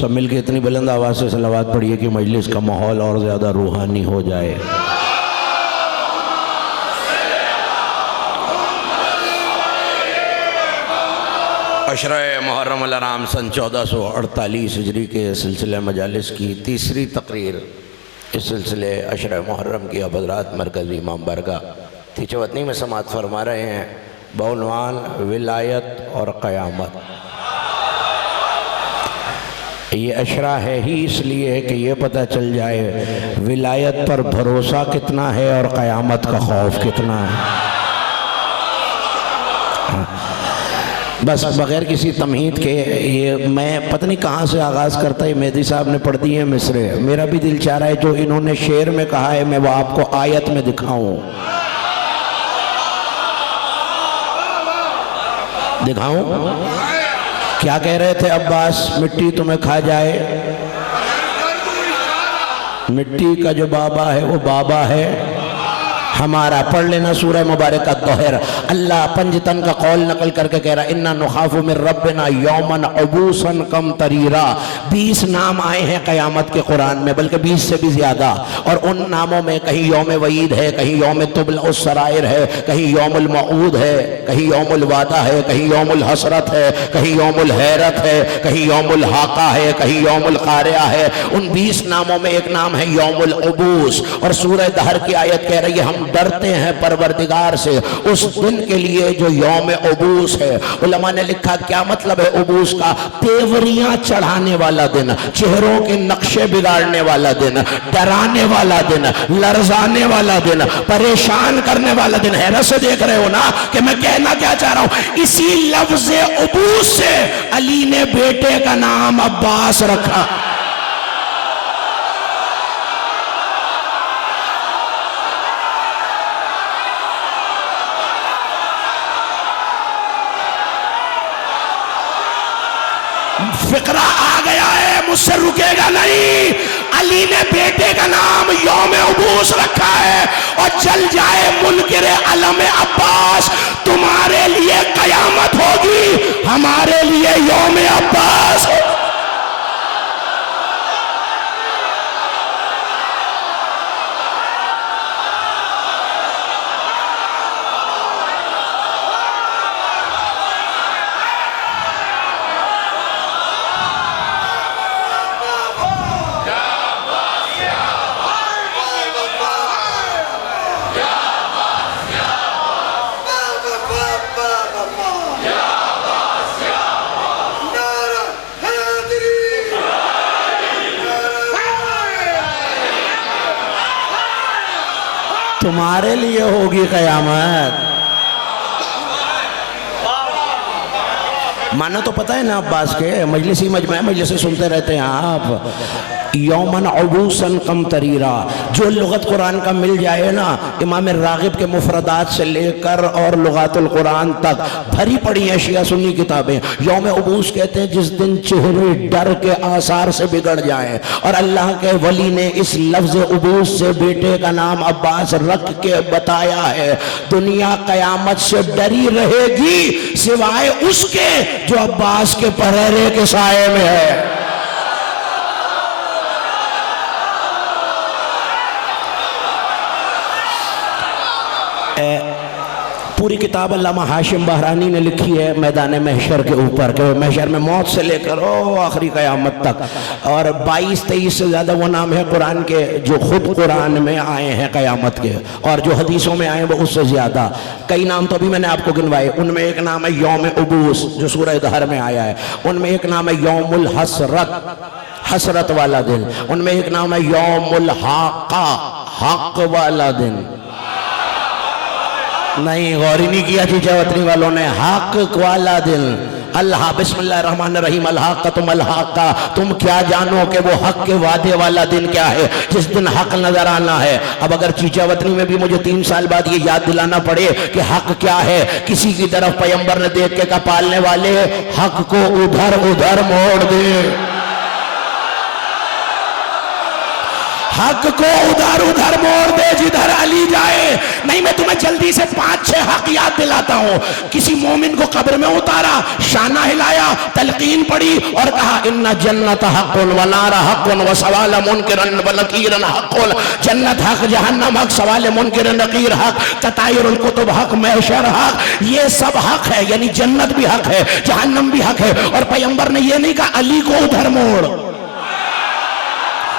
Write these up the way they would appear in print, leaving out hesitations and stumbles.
सब मिलके इतनी बुलंद आवाज़ से सलावत पढ़िए कि मजलिस का माहौल और ज़्यादा रूहानी हो जाए। अशरा मुहर्रम अल हराम सन 1448 हिजरी के सिलसिले मजालिस की तीसरी तकरीर इस सिलसिले अशरा मुहर्रम की अब हज़रात मरकज़ी इमाम बारगाह तिचवतनी में समाअत फरमा रहे हैं बउनवान विलायत और क़यामत। ये अशरा है ही इसलिए कि ये पता चल जाए विलायत पर भरोसा कितना है और क़यामत का खौफ कितना है। बस बग़ैर किसी तमहीद के ये मैं पता नहीं कहाँ से आगाज़ करता है। मेहदी साहब ने पढ़ दी है मिसरे, मेरा भी दिल चाह रहा है जो इन्होंने शेर में कहा है मैं वो आपको आयत में दिखाऊं। क्या कह रहे थे अब्बास? मिट्टी तुम्हें खा जाए, मिट्टी का जो बाबा है वो बाबा है हमारा। पढ़ लेना सूरह मुबारक का दोहर। अल्लाह पंजतन का कौल नकल करके कह रहा इन्ना नुखाफु मिन रब्बिना यौमन अबूसन कम तरीरा। 20 नाम आए हैं क़यामत के कुरान में, बल्कि 20 से भी ज़्यादा। और उन नामों में कहीं यौम वईद है, कहीं यौम तुबलउस सराइर है, कहीं यौमुल मऊद है, कहीं यौमुल वादा है, कहीं यौमुल हसरत है, कहीं यौमुल हैरत है, कहीं यौमुल हाका है, कहीं यौमुल कारिया है। उन 20 नामों में एक नाम है यौमुल अबूस। और सूरह दहर की आयत कह रही है हम डरते हैं परवरदिगार से उस दिन के लिए जो यौम उबूस है। उलमा ने लिखा क्या मतलब है उबूस का? तेवरियां चढ़ाने वाला दिन, चेहरों के नक्शे बिगाड़ने वाला दिन, डराने वाला दिन, लरजाने वाला दिन, परेशान करने वाला दिन। हैरत से देख रहे हो ना कि मैं कहना क्या चाह रहा हूं। इसी लफ्ज उबूस से अली ने बेटे का नाम अब्बास रखा। फिक्रा आ गया है, मुझसे रुकेगा नहीं। अली ने बेटे का नाम यौम उबूस रखा है। और चल जाए मुनकिर अलम अब्बास, तुम्हारे लिए कयामत होगी, हमारे लिए यौम अब्बास होगी। तुम्हारे लिए होगी कयामत। माना तो पता है ना अब्बास के, मजलिसी मजमा मजलिस सुनते रहते हैं आप। यौमन अबूसन कम तरीरा, जो लुगत कुरान का मिल जाए ना, इमाम रागिब के मुफरदात से लेकर और लुगातुल कुरान तक भरी पड़ी है शिया सुन्नी किताबें। यौम अबूस कहते हैं जिस दिन चेहरे डर के आसार से बिगड़ जाए। और अल्लाह के वली ने इस लफ्ज अबूस से बेटे का नाम अब्बास रख के बताया है दुनिया कयामत से डरी रहेगी सिवाय उसके जो अब्बास के पहरे के साए में है। पूरी किताब अल्लामा हाशिम बहरानी ने लिखी है मैदान महशर के ऊपर के महशर में मौत से लेकर आखिरी क़यामत तक। और 22-23 से ज़्यादा वो नाम है कुरान के जो खुद कुरान में आए हैं क़यामत के, और जो हदीसों में आए हैं वो उससे ज़्यादा। कई नाम तो अभी मैंने आपको गिनवाए। उनमें एक नाम है यौम उबूस जो सूरह दहर में आया है। उनमें एक नाम है यौमुल हसरत, हसरत वाला दिन। उनमें एक नाम है यौमुल हाका, हक वाला दिन। नहीं, गौर ही नहीं किया चीचावतनी वालों ने। हक वाला दिन। अल्लाह बिस्मिल्लाहिर्रहमानिर्रहीम अल्लाह का तुम अल्लाह का तुम क्या जानो कि वो हक के वादे वाला दिन क्या है, जिस दिन हक नजर आना है। अब अगर चीचावतनी में भी मुझे 3 साल बाद ये याद दिलाना पड़े कि हक क्या है, किसी की तरफ पैगंबर ने देख के कहा पालने वाले हक को उधर उधर मोड़ दे। हक को उधर उधर मोड़ दे जिधर अली जाए। नहीं, मैं तुम्हें जल्दी से 5-6 हक याद दिलाता हूं। किसी मोमिन को कब्र में उतारा, शाना हिलाया, तलकीन पड़ी और कहा इन्ना जन्नत हक़्क़ुन व नार हक़्क़ुन व सवाल मुनकिरन व नकीरन हक़्क़ुन। जन्नत हक, जहन्नम हक, सवाल मुनकिर नकीर हक, ततायरुल कुतुब हक, महशर हक, ये सब हक है। यानी जन्नत भी हक है, जहन्नम भी हक है। और पैगंबर ने ये नहीं कहा अली को उधर मोड़,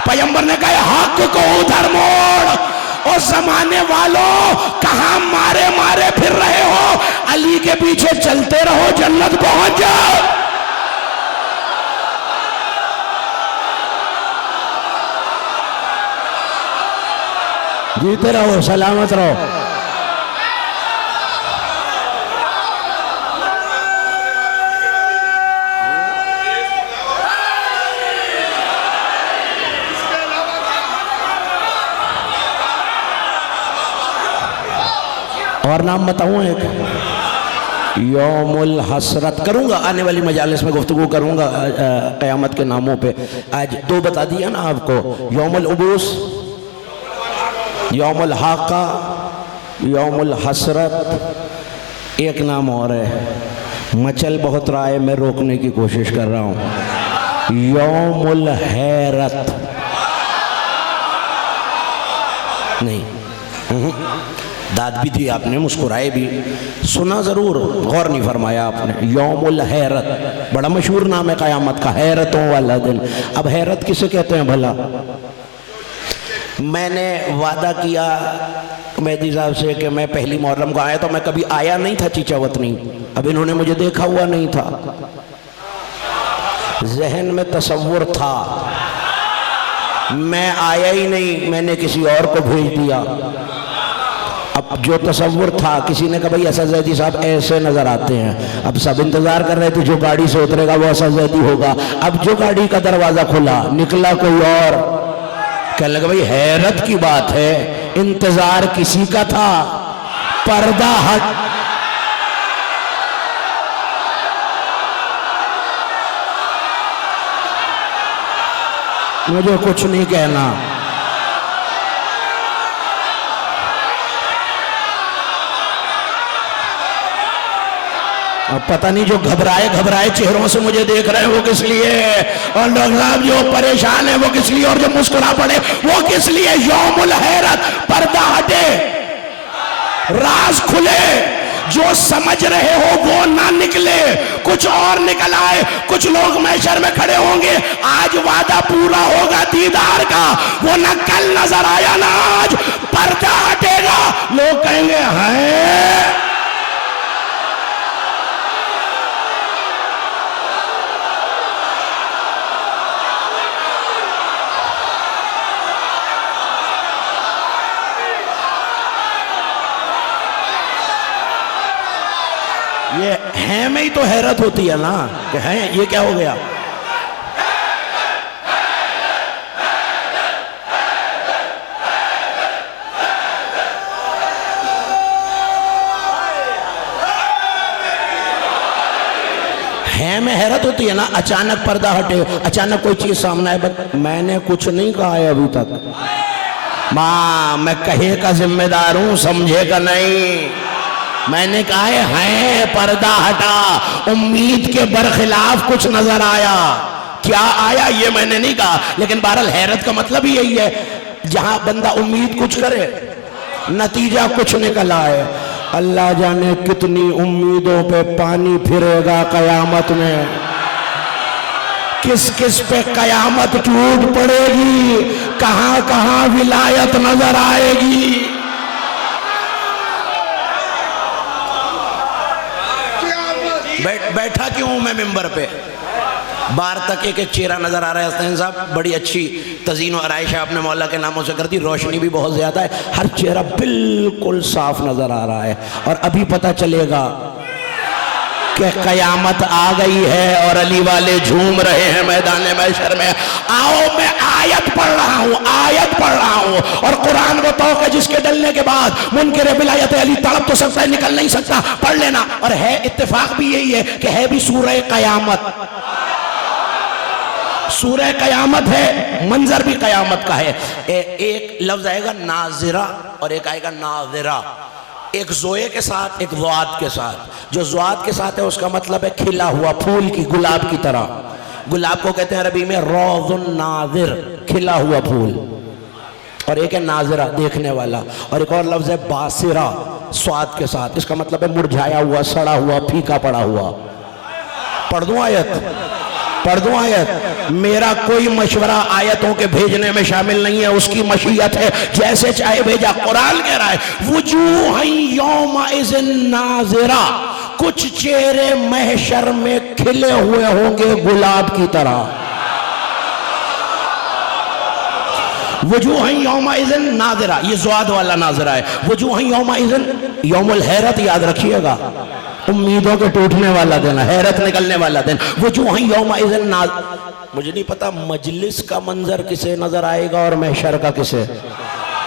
पैगंबर ने कहा हक को उधर मोड़। और जमाने वालों कहां मारे मारे फिर रहे हो, अली के पीछे चलते रहो, जन्नत पहुंच जाओ। जीते रहो, सलामत रहो। और नाम बताऊं एक, यौमुल हसरत करूंगा, आने वाली मजालिस में गुफ्तगू करूंगा क़यामत के नामों पे। आज 2 बता दिया ना आपको, यौमुल उबूस, यौमुल हाका, यौमुल हसरत। एक नाम और है, मचल बहुत रहा है, मैं रोकने की कोशिश कर रहा हूं, यौमुल हैरत। नहीं, दाद भी दी आपने, मुस्कुराए भी, सुना जरूर, गौर नहीं फरमाया आपने। यौमुल हैरत बड़ा मशहूर नाम है क़यामत का, हैरतों वाला दिन। अब हैरत किसे कहते हैं भला? मैंने वादा किया मेहदी साहब से कि मैं पहली मुहर्रम को आया, तो मैं कभी आया नहीं था चीचावतनी। अब इन्होंने मुझे देखा हुआ नहीं था, जहन में तसव्वुर था, मैं आया ही नहीं, मैंने किसी और को भेज दिया। अब जो तसव्वुर था, किसी ने कहा भाई असद ज़ैदी साहब ऐसे नजर आते हैं। अब सब इंतजार कर रहे थे जो गाड़ी से उतरेगा वो असद ज़ैदी होगा। अब जो गाड़ी का दरवाजा खुला, निकला कोई और, कहने लगा भाई हैरत की बात है, इंतजार किसी का था, पर्दा हट। मुझे कुछ नहीं कहना, अब पता नहीं जो घबराए घबराए चेहरों से मुझे देख रहे हैं वो किस लिए, और डॉक्टर साहब जो परेशान है वो किस लिए, और जो मुस्कुरा पड़े वो किस लिए। यौमुल हैरत, पर्दा हटे, राज खुले, जो समझ रहे हो वो ना निकले, कुछ और निकल आए। कुछ लोग महशर में खड़े होंगे, आज वादा पूरा होगा दीदार का, वो ना कल नजर आया ना आज, पर्दा हटेगा, लोग कहेंगे हैं ये है में ही तो हैरत होती है ना कि है ये क्या हो गया। है में हैरत होती है ना, अचानक पर्दा हटे, अचानक कोई चीज सामने आए, बट मैंने कुछ नहीं कहा है अभी तक, मां मैं कहे का जिम्मेदार हूं, समझे का नहीं। मैंने कहा है पर्दा हटा, उम्मीद के बरखिलाफ कुछ नजर आया, क्या आया ये मैंने नहीं कहा, लेकिन बहरहाल हैरत का मतलब ही यही है, जहां बंदा उम्मीद कुछ करे नतीजा कुछ निकल आए। अल्लाह जाने कितनी उम्मीदों पे पानी फिरेगा कयामत में, किस किस पे कयामत टूट पड़ेगी, कहां कहां विलायत नजर आएगी। बैठा क्यों हूं मैं मिंबर पे, बाहर तक एक एक चेहरा नजर आ रहा है। हसनैन साहब बड़ी अच्छी तज़ीन और आयशा आपने मौला के नामों से कर दी, रोशनी भी बहुत ज्यादा है, हर चेहरा बिल्कुल साफ नजर आ रहा है। और अभी पता चलेगा कि कयामत आ गई है और अली वाले झूम रहे हैं मैदान महशर में। आओ मैं आयत पढ़ रहा हूं, आयत पढ़ रहा हूं, और कुरान वो तौक़ है जिसके डलने के बाद मुनकिर विलायत अली तड़प तो सकता है, निकल नहीं सकता, पढ़ लेना। और है इत्तेफाक भी यही है कि है भी सूरह कयामत, सूरह कयामत है, मंजर भी कयामत का है। एक लफ्ज आएगा नाजिरा और एक आएगा नाजिरा। एक जोए के साथ, एक ज़ुआद के साथ। जो ज़ुआद के साथ है उसका मतलब है खिला हुआ फूल की, गुलाब की तरह। गुलाब को कहते हैं अरबी में रौज़ुन नाज़िर, खिला हुआ फूल। और एक है नाज़िरा, देखने वाला। और एक और लफ्ज है बासिरा, स्वाद के साथ। इसका मतलब है मुरझाया हुआ, सड़ा हुआ, फीका पड़ा हुआ। पढ़ दूं आयत? पढ़ दूं आयत? मेरा कोई मशवरा आयतों के भेजने में शामिल नहीं है, उसकी मशीयत है, जैसे चाहे भेजा। कुरान कह रहा है वुजूह यौमइज़िन नाज़िरा, कुछ चेहरे महशर में खिले हुए होंगे गुलाब की तरह। वजूह यौमइज़िन नाज़िरा, ये ज़ुआद वाला नाज़िरा है। वजूह यौमइज़िन, यौमुल हैरत याद रखिएगा, उम्मीदों के टूटने वाला दिन, हैरत निकलने वाला दिन। वजूह यौमइज़िन नाज़िरा। मुझे नहीं पता मजलिस का मंजर किसे नजर आएगा और महशर का किसे।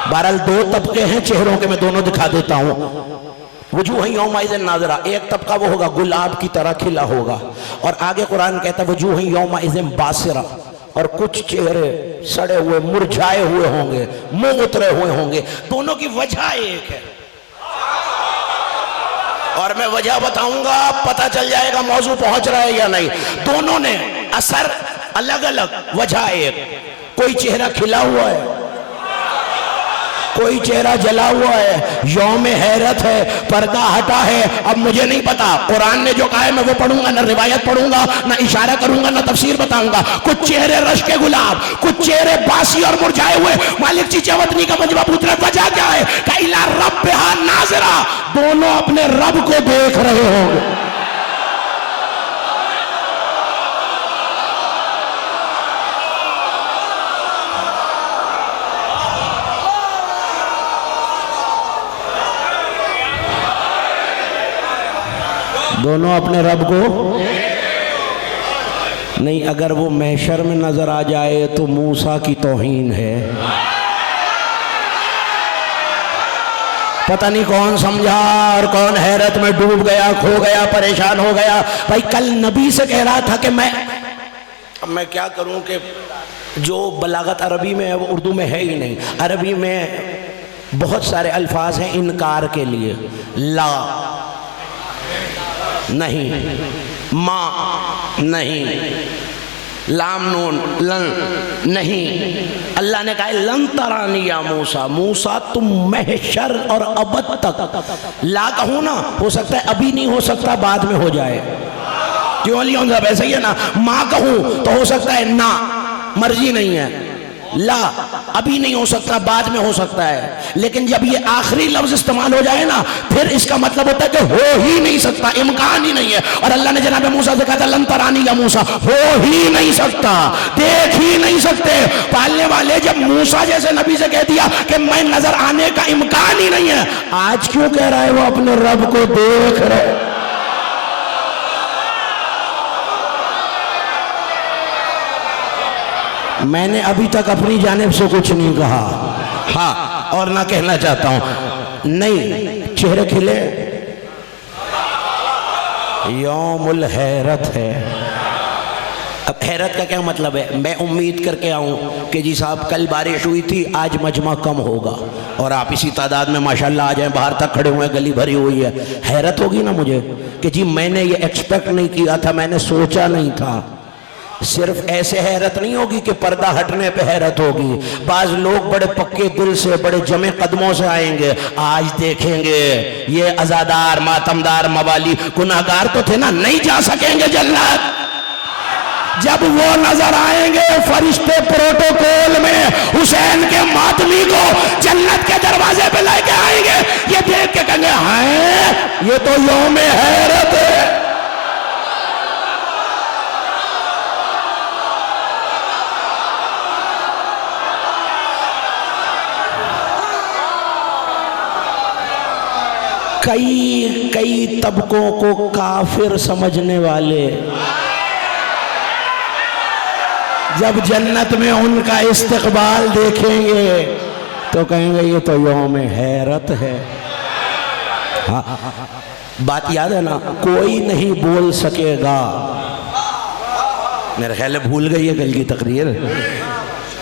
बहरहाल दो तबके हैं चेहरों के, मैं दोनों दिखा देता हूँ। वजूह यौमइज़िन नाज़िरा, एक तबका वो होगा गुलाब की तरह खिला होगा। और आगे कुरान कहता है वजूह यौमइज़िन बासिरा, और कुछ चेहरे सड़े हुए, मुरझाए हुए होंगे, मुंह उतरे हुए होंगे। दोनों की वजह एक है, और मैं वजह बताऊंगा, पता चल जाएगा मौजू पहुंच रहा है या नहीं। दोनों ने असर अलग अलग, वजह एक। कोई चेहरा खिला हुआ है, कोई चेहरा जला हुआ है। यौम हैरत है, पर्दा हटा है। अब मुझे नहीं पता, कुरान ने जो कहा है मैं वो पढ़ूंगा, ना रिवायत पढ़ूंगा, ना इशारा करूंगा, ना तफसीर बताऊंगा। कुछ चेहरे रश के गुलाब, कुछ चेहरे बासी और मुरझाए हुए। मालिक चीचेवतनी का मजबा पूछ रहा, वजह क्या है? का इला रब्बिहा नाज़िरा, दोनों अपने रब को देख रहे होंगे। दोनों अपने रब को नहीं। अगर वो महशर में नजर आ जाए तो मूसा की तौहीन है। पता नहीं कौन समझा और कौन हैरत में डूब गया, खो गया, परेशान हो गया। भाई कल नबी से कह रहा था कि अब मैं क्या करूं कि जो बलागत अरबी में है वो उर्दू में है ही नहीं। अरबी में बहुत सारे अल्फाज हैं इनकार के लिए। ला नहीं, माँ नहीं, लाम नून लन नहीं। अल्लाह ने कहा लन तरानी या मूसा, मूसा तुम महशर और अबद तक। ला कहूँ ना, हो सकता है अभी नहीं हो सकता, बाद में हो जाए। क्यों अली साहब ऐसा ही है ना। माँ कहूँ तो हो सकता है ना, मर्जी नहीं है। ला अभी नहीं हो सकता, बाद में हो सकता है। लेकिन जब ये आखिरी लफ्ज इस्तेमाल हो जाए ना, फिर इसका मतलब होता है कि हो ही नहीं सकता, इम्कान ही नहीं है। और अल्लाह ने जनाब मूसा से कहा था लन तरानी या मूसा, हो ही नहीं सकता, देख ही नहीं सकते। पालने वाले जब मूसा जैसे नबी से कह दिया कि मैं नजर आने का इम्कान ही नहीं है, आज क्यों कह रहा है वो अपने रब को देख रहे? मैंने अभी तक अपनी जानिब से कुछ नहीं कहा, हाँ, और ना कहना चाहता हूं। नहीं, चेहरे खिले, यौमुल हैरत है। अब हैरत का क्या मतलब है? मैं उम्मीद करके आऊं कि जी साहब कल बारिश हुई थी, आज मजमा कम होगा और आप इसी तादाद में माशाल्लाह आ जाएं, बाहर तक खड़े हुए हैं, गली भरी हुई है। हैरत होगी ना मुझे कि जी मैंने ये एक्सपेक्ट नहीं किया था, मैंने सोचा नहीं था। सिर्फ ऐसे हैरत नहीं होगी कि पर्दा हटने पे हैरत होगी। बाज लोग बड़े पक्के दिल से, बड़े जमे कदमों से आएंगे, आज देखेंगे ये अजादार, मातमदार, मवाली, गुनाहगार तो थे ना, नहीं जा सकेंगे जन्नत। जब वो नजर आएंगे फरिश्ते प्रोटोकॉल में हुसैन के मातमी को जन्नत के दरवाजे पे लेके आएंगे, ये देख के कहेंगे हाय ये तो यौम हैरत है। कई कई तबकों को काफिर समझने वाले जब जन्नत में उनका इस्तकबाल देखेंगे तो कहेंगे ये तो यौम हैरत है। हाँ, बात याद है ना, कोई नहीं बोल सकेगा मेरे ख्याल है भूल गई है कल की तकरीर।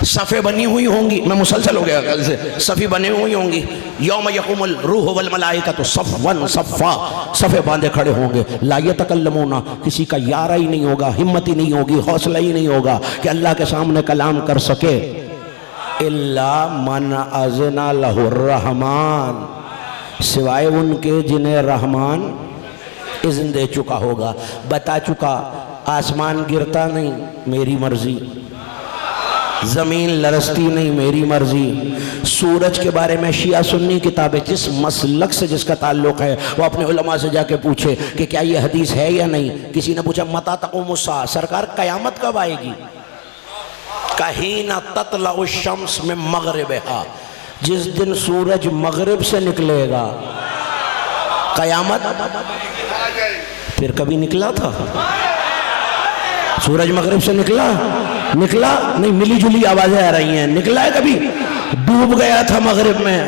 सफ़े बनी हुई होंगी, मैं मुसलसल हो गया कल से, सफ़ी बनी हुई होंगी। यौम यक़ूमुल रूह वल मलाइकतु सफ़्वन सफ़्फ़ा, सफ़े बांधे खड़े होंगे। ला यतकल्लमूना, किसी का यारा ही नहीं होगा, हिम्मत ही नहीं होगी, हौसला ही नहीं होगा कि अल्लाह के सामने कलाम कर सके। इल्ला मन अज़ना लहुर रहमान, सिवाय उनके जिन्हें रहमान इज़्न दे चुका होगा, बता चुका। आसमान गिरता नहीं मेरी मर्जी, ज़मीन लरसती नहीं मेरी मर्जी। सूरज के बारे में शिया सुन्नी किताबें जिस मसलक से जिसका ताल्लुक़ है वो अपने उलमा से जाके पूछे कि क्या ये हदीस है या नहीं। किसी ने पूछा मता तक़ूमुस्सा, सरकार क़यामत कब आएगी? कहीना ततलउ शम्स में मग़रिबिहा, जिस दिन सूरज मगरिब से निकलेगा क़यामत। फिर कभी निकला था सूरज मगरिब से? निकला नहीं, मिली जुली आवाजें आ रही हैं। निकला है कभी? डूब गया था मगरिब में।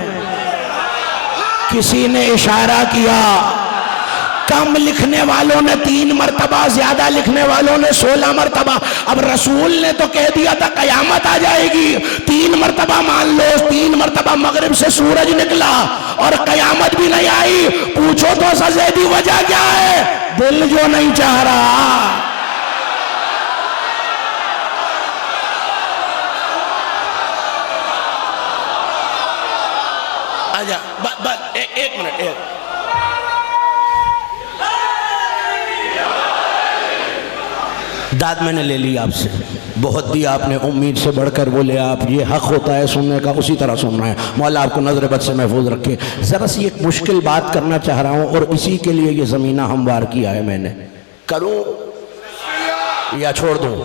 किसी ने इशारा किया, कम लिखने वालों ने 3 मरतबा, ज्यादा लिखने वालों ने 16 मरतबा। अब रसूल ने तो कह दिया था कयामत आ जाएगी, 3 मरतबा मान लो, 3 मरतबा मगरिब से सूरज निकला और कयामत भी नहीं आई। पूछो तो सजेदी वजह क्या है? दिल जो नहीं चाह रहा। आजा, एक मिनट, दाद मैंने ले ली आपसे, बहुत दी आपने, उम्मीद से बढ़कर बोले आप। ये हक होता है सुनने का, उसी तरह सुनना है। मौला आपको नजर बद से महफूज रखे। ज़रा सी एक मुश्किल बात करना चाह रहा हूँ और इसी के लिए ये ज़मीना हमवार किया है मैंने। करूँ या छोड़ दूँ?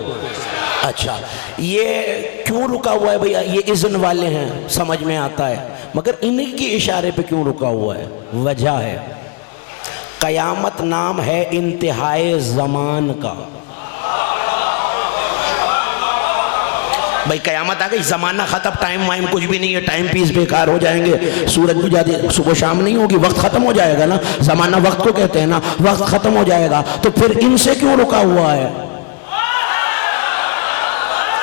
अच्छा, ये क्यों रुका हुआ है भैया? ये इज़्न वाले हैं, समझ में आता है, मगर इन्हीं के इशारे पे क्यों रुका हुआ है? वजह है, कयामत नाम है इंतहाए ज़मान का। भाई कयामत आ गई, ज़माना ख़त्म, टाइम वाइम कुछ भी नहीं है, टाइम पीस बेकार हो जाएंगे, सूरज बुझा दे, सुबह शाम नहीं होगी, वक्त ख़त्म हो जाएगा ना। ज़माना वक्त को कहते हैं ना, वक्त ख़त्म हो जाएगा। तो फिर इनसे क्यों रुका हुआ है?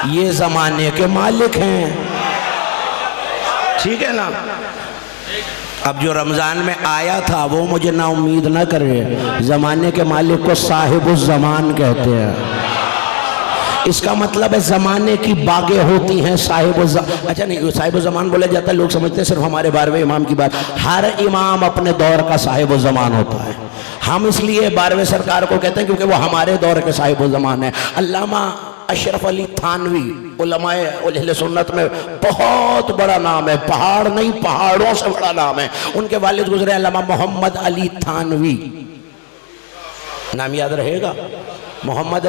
ये ज़माने के मालिक हैं, ठीक है ना। अब जो रमज़ान में आया था वो मुझे ना उम्मीद ना करे। ज़माने के मालिक को साहिबुज़ ज़मान कहते हैं। इसका मतलब है ज़माने की बागें होती हैं साहिबुज़। अच्छा नहीं, साहिबुज़्ज़मान बोला जाता है, लोग समझते हैं सिर्फ हमारे 12वें इमाम की बात। हर इमाम अपने दौर का साहिबुज़्ज़मान होता है। हम इसलिए 12वें सरकार को कहते हैं क्योंकि वो हमारे दौर के साहिबुज़्ज़मान है। अल्लामा अशरफ अली थानवी उलमाए अहले सुन्नत में बहुत बड़ा नाम है, पहाड़ नहीं पहाड़ों से बड़ा नाम है। उनके वालिद गुजरे अल्लामा मोहम्मद अली थानवी, नाम याद रहेगा। मोहम्मद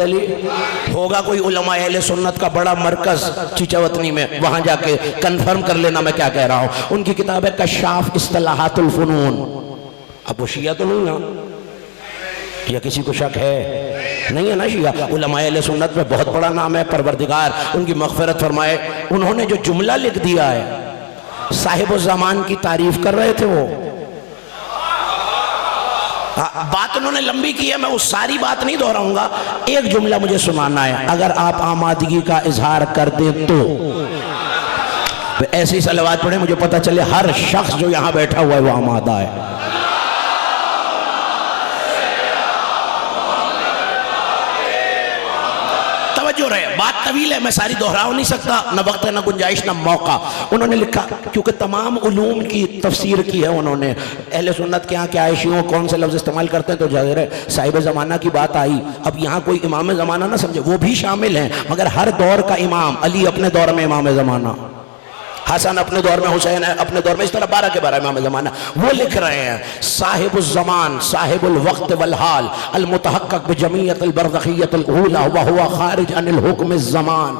अली होगा कोई उलमाए अहले सुन्नत का बड़ा मरकज चिचवतनी में, वहां जाके कंफर्म कर लेना मैं क्या कह रहा हूं। उनकी किताब है कशाफ इस्तिलाहातुल फुनून। अब वो शिया तो नहीं ना, या किसी को शक है? नहीं है ना शिया। उलमाए अहले सुन्नत में बहुत बड़ा नाम है, परवरदिगार उनकी मग़फ़िरत फरमाए। उन्होंने जो जुमला लिख दिया है, साहिबुज़्ज़मान की तारीफ कर रहे थे वो। बात उन्होंने लंबी की है, मैं वो सारी बात नहीं दोहराऊंगा। एक जुमला मुझे सुनाना है, अगर आप आमादगी का इजहार कर दें तो ऐसी सलवात पढ़े, मुझे पता चले हर शख्स जो यहां बैठा हुआ है वो आमादा है। तवज्जो रहे, बात तवील है, मैं सारी दोहरा नहीं सकता, न वक्त है, न गुंजाइश, न मौका। उन्होंने लिखा, क्योंकि तमाम उलूम की तफसीर की है उन्होंने। अहले सुन्नत के यहाँ क्या है, शियों कौन से लफ्ज़ इस्तेमाल करते हैं, तो जाहिर है साहिब ज़माना की बात आई। अब यहाँ कोई इमाम ज़माना ना समझे, वो भी शामिल हैं, मगर हर दौर का इमाम। अली अपने दौर में इमाम ज़माना, हसन अपने दौर में, हुसैन है अपने दौर में, इस तरह 12 के 12 इमाम ज़माना। वो लिख रहे हैं साहिबुज़ ज़मान साहिबुल वक्त वल हाल अल मुतहक्कक बिजमीयतिल बरज़खियतिल ऊला व हुवा खारिज अनिल हुक्म ज़मान।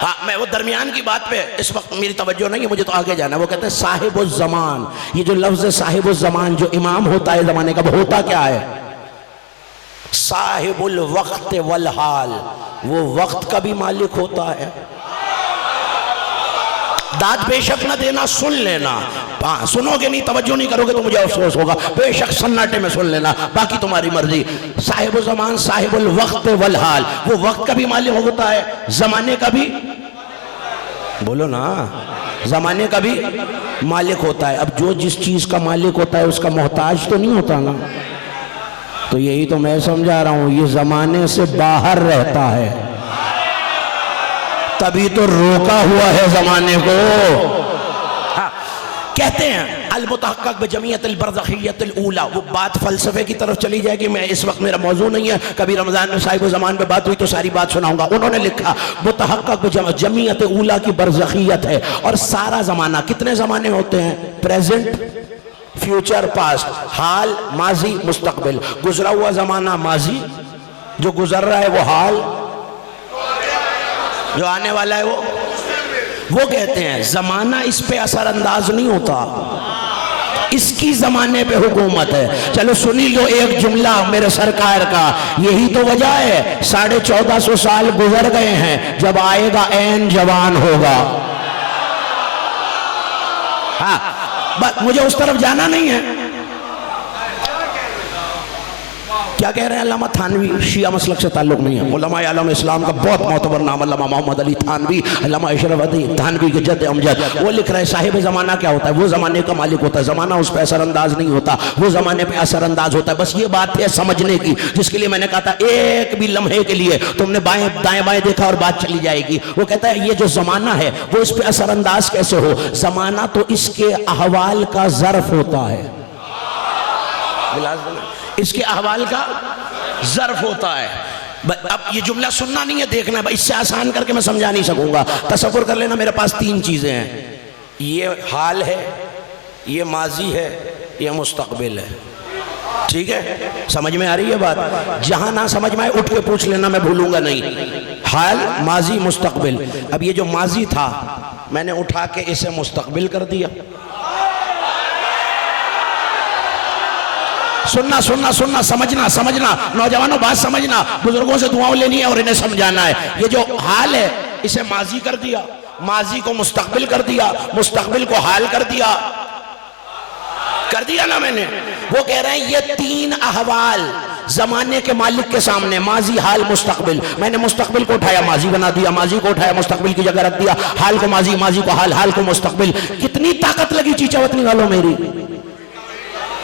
हाँ, मैं वो दरमियान की बात पे इस वक्त मेरी तवज्जो नहीं है, मुझे तो आगे जाना है। वो कहते हैं साहिबुज़ ज़मान, ये जो लफ्ज़ साहिबुज़ ज़मान, जो इमाम होता है ज़माने का, होता क्या है? साहिबुल वक्त वल हाल, वो वक्त का भी मालिक होता है दाद बेशक ना देना, सुन लेना। हाँ, सुनोगे नहीं, तवज्जो नहीं करोगे तो मुझे अफसोस होगा। बेशक सन्नाटे में सुन लेना, बाकी तुम्हारी मर्जी। साहिबुल ज़मान साहिबुल वक्त वल हाल, वो वक्त का भी मालिक होता है, जमाने का भी, बोलो ना, जमाने का भी मालिक होता है। अब जो जिस चीज का मालिक होता है उसका मोहताज तो नहीं होता ना। तो यही तो मैं समझा रहा हूं, ये जमाने से बाहर रहता है, तभी तो रोका हुआ है जमाने को। हाँ, कहते हैं अल-मुतहक्किक बिजमीयत अल-बरज़खिय्यत अल-ऊला, वो बात फलसफे की तरफ चली जाएगी। मैं इस वक्त, मेरा मौजू नहीं है, कभी रमजान में साहिब ज़मान पे बात हुई तो सारी बात सुनाऊंगा। उन्होंने लिखा मुतहक्किक बिजमीयत ऊला की बरज़खियत है, और सारा जमाना, कितने जमाने होते हैं? प्रेजेंट, फ्यूचर, पास्ट, हाल, माजी, मुस्तकबिल। गुजरा हुआ जमाना माजी, जो गुजर रहा है वो हाल, जो आने वाला है वो कहते हैं जमाना इस पे असरअंदाज नहीं होता, इसकी जमाने पे हुकूमत है। चलो सुनी लो एक जुमला मेरे सरकार का, यही तो वजह है 1450 साल गुजर गए हैं, जब आएगा ऐन जवान होगा। हाँ, बस मुझे उस तरफ जाना नहीं है। क्या कह रहे हैं अल्लामा थानवी? शिया मसलक से ताल्लुक नहीं है, उलमा आलम इस्लाम का बहुत मोतबर नाम अल्लामा मोहम्मद अली थानवी, अल्लामा अशरफ अली थानवी के जद अमजद। वो लिख रहे हैं साहिब ज़माना क्या होता है? वो ज़माने का मालिक होता है, ज़माना उस पर असरअंदाज नहीं होता, वो ज़माने पे असरअंदाज होता है। बस ये बात है समझने की, जिसके लिए मैंने कहा था एक भी लम्हे के लिए तुमने बाएं दाएं बाएं देखा और बात चली जाएगी। वो कहता है ये जो ज़माना है वो इस पर असरअंदाज कैसे हो? ज़माना तो इसके अहवाल का ज़र्फ होता है, इसके अहवाल का ज़र्फ होता है। अब ये जुमला सुनना नहीं है, देखना है। इससे आसान करके मैं समझा नहीं सकूंगा। तसव्वुर कर लेना मेरे पास तीन चीजें हैं, ये हाल है, ये माजी है, ये मुस्तकबिल है। ठीक है, समझ में आ रही है बात? जहां ना समझ में आए उठ के पूछ लेना, मैं भूलूंगा नहीं। हाल, माजी, मुस्तकबिल। अब ये जो माजी था मैंने उठा के इसे मुस्तकबिल कर दिया। सुनना सुनना सुनना, समझना समझना, नौजवानों बात समझना, बुजुर्गों से दुआओं लेनी है और इन्हें समझाना है। ये जो हाल है इसे माजी कर दिया, माजी को मुस्तकबिल कर दिया, मुस्तकबिल को हाल कर दिया ना मैंने। वो कह रहे हैं ये तीन अहवाल जमाने के मालिक के सामने, माजी, हाल, मुस्तकबिल। मैंने मुस्तकबिल को उठाया माजी बना दिया, माजी को उठाया मुस्तकबिल की जगह रख दिया, हाल को माजी, माजी को हाल, हाल को मुस्तकबिल। कितनी ताकत लगी चीचावतनी वालों मेरी।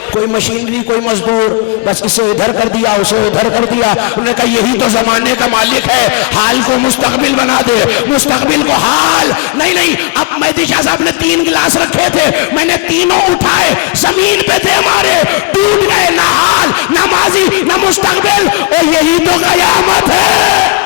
कोई मशीनरी, कोई मजदूर, बस इसे इधर कर दिया, उसे उधर कर दिया। उन्होंने कहा यही तो जमाने का मालिक है, हाल को मुस्तकबिल बना दे, मुस्तकबिल को हाल। नहीं नहीं, अब मेहदी शाह साहब ने 3 गिलास रखे थे, मैंने तीनों उठाए, जमीन पे थे हमारे, टूट गए। ना हाल, ना माजी, ना मुस्तकबिल, और यही तो कयामत है।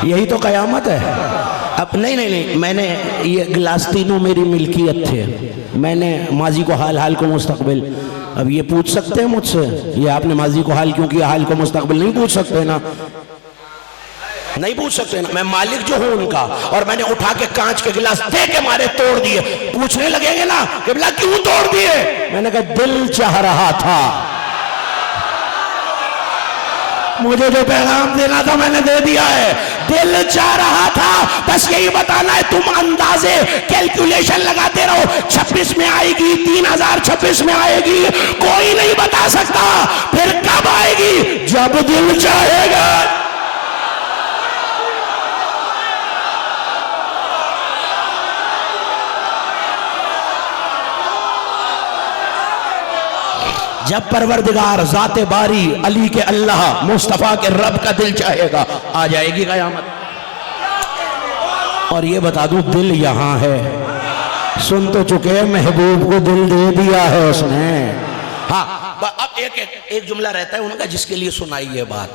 यही तो कयामत है। अब नहीं नहीं नहीं, मैंने ये गिलास तीनों मेरी मिल्कियत थे, मैंने माजी को हाल, हाल को मुस्तकबिल। अब ये पूछ सकते हैं मुझसे, ये आपने माजी को हाल क्यों किया, हाल को मुस्तकबिल? नहीं पूछ सकते ना, नहीं पूछ सकते ना। मैं मालिक जो हूं उनका, और मैंने उठा के कांच के गिलास दे के मारे तोड़ दिए। पूछने लगेंगे ना कि बोला क्यों तोड़ दिए? मैंने कहा दिल चाह रहा था, मुझे जो पैगाम देना था मैंने दे दिया है। दिल चाह रहा था, बस यही बताना है। तुम अंदाजे कैलकुलेशन लगाते रहो, 26 में आएगी, 3026 में आएगी, कोई नहीं बता सकता। फिर कब आएगी? जब दिल चाहेगा। जब परवरदिगार ज़ाते बारी अली के अल्लाह मुस्तफ़ा के रब का दिल चाहेगा, आ जाएगी क़यामत। और ये बता दूं, दिल यहाँ है, सुन तो चुके, महबूब को दिल दे दिया है उसने। हाँ, अब एक जुमला रहता है उनका जिसके लिए सुनाई ये बात,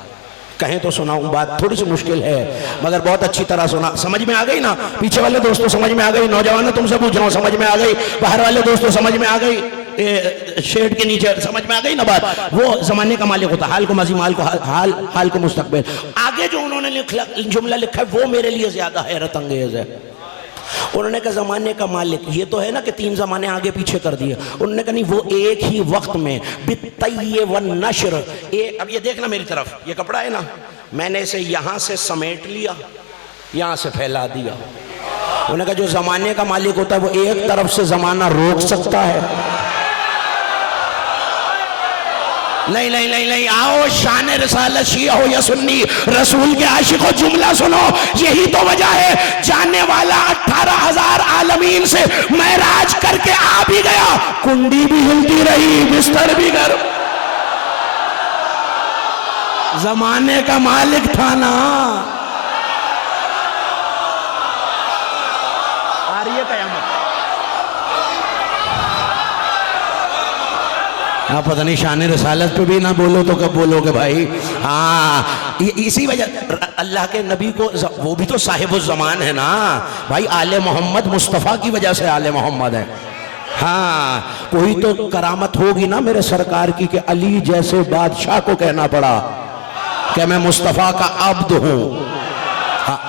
कहें तो सुनाऊं। बात थोड़ी सी मुश्किल है मगर बहुत अच्छी तरह सुना। समझ में आ गई ना? पीछे वाले दोस्तों समझ में आ गई? नौजवानों तुमसे पूछ रहा हूं, समझ में आ गई? बाहर वाले दोस्तों समझ में आ गई? शेड के नीचे समझ में आ गई ना बात? वो जमाने का मालिक होता है, हाल को माजी, माल को हाल, हाल को मुस्तकबिल। आगे जो उन्होंने जुमला लिखा है वो मेरे लिए ज्यादा हैरत अंगेज है। उन्होंने कहा ज़माने का मालिक, ये तो है ना कि 3 ज़माने आगे पीछे कर दिए। उन्होंने कहा नहीं, वो एक ही वक्त में बित्तय्य व नश्र। अब ये देखना मेरी तरफ, ये कपड़ा है ना, मैंने इसे यहाँ से समेट लिया, यहाँ से फैला दिया। उन्होंने कहा जो ज़माने का मालिक होता है वो एक तरफ से ज़माना रोक सकता है? नहीं नहीं नहीं नहीं, आओ शान रिसालत शिया हो या सुन्नी, रसूल के आशिक हो, जुमला सुनो। यही तो वजह है, जानने वाला 18,000 आलमीन से महराज करके आ भी गया, कुंडी भी हिलती रही, बिस्तर भी गर्म। जमाने का मालिक था ना। आ रही है कयामत। आप पता नहीं शान रसालत पे भी ना बोलो तो कब बोलोगे भाई। हाँ, इसी वजह अल्लाह के नबी को, वो भी तो साहिब ज़मान है ना भाई। आले मोहम्मद मुस्तफ़ा की वजह से आले मोहम्मद है। हाँ, कोई तो करामत होगी ना मेरे सरकार की कि अली जैसे बादशाह को कहना पड़ा कि मैं मुस्तफ़ा का अब्द हूँ। हाँ,